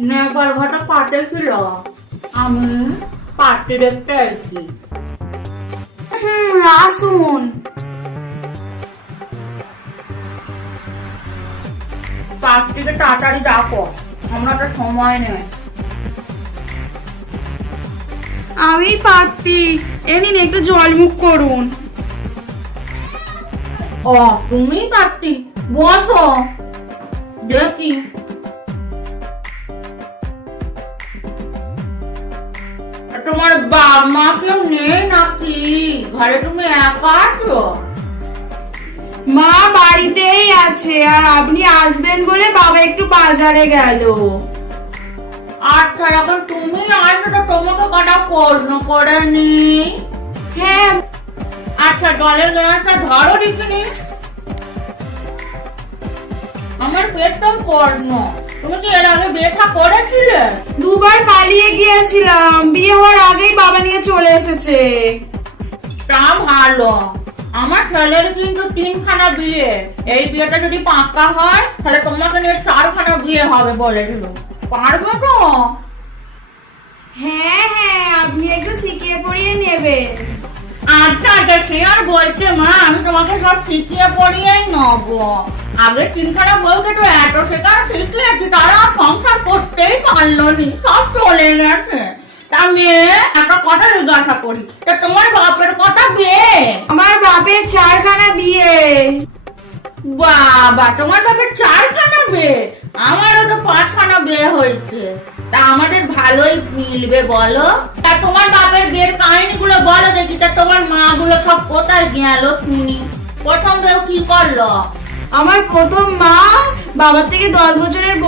নেপাল ঘাটা পাঠিয়েছিল, আমি পার্টি দেখতে আইছি। আসুন। পার্টিকে তাড়াতাড়ি ডাকো, আমরা তো সময় নেই। আমি পারতি, এ নিন একটু জলমুখ করুন। ও তুমি পার্টি, বসো দেখি। তোমার বাবা মা কেউ নেই নাকি? ঘরে তুমি একা আছো? মা বাড়িতেই আছে, আর আপনি আসবেন বলে বাবা একটু বাজারে গেল। আচ্ছা, এখন তুমি আসো তো তোমাকে কটা প্রশ্ন করে নি। হ্যাঁ। আচ্ছা, জলের গ্লাসটা ধরো দেখিনি। আমার পেটটাও প্রশ্ন, তুমি কি এর আগে বিয়ে করেছিলে? দুবার পালিয়ে গিয়েছিলাম, বিয়ে হওয়ার আগেই বাবা নিয়ে চলে এসেছে। তা ভালো। আমার ছেলের কিন্তু 3খানা বিয়ে, এই বিয়েটা যদি পাক্কা হয় তাহলে তোমাকে নিয়ে 4খানা বিয়ে হবে বলেছিল। পারবে তো? হ্যাঁ হ্যাঁ, আপনি একটু শিখিয়ে পড়িয়ে নেবেন। আচ্ছা আচ্ছা, সে আর বলছে মা, আমি তোমাকে সব শিখিয়ে পড়িয়েই নেব। আগে 3খানা বউকে তো এত শেখা শিখিয়েছি, তারা সংসার করতেই পারলো নি, সব চলে গেছে। তা মেয়ে একটা কথা জিজ্ঞাসা করি, তা তোমার বাপের কটা বিয়ে? আমার বাপের 4খানা বিয়ে। বাবা, তোমার বাপের 4খানা বিয়ে, আমারও তো 5খানা বিয়ে হয়েছে। তা আমাদের ভালোই মিলবে বলো। তা তোমার বাপের বিয়ের কাহিনীগুলো বলো দেখি। তা তোমার মা গুলো সব কোথায় গেল শুনি? প্রথম কেউ কি করলো? আমার প্রথম মা বাবার থেকে 10 বছরের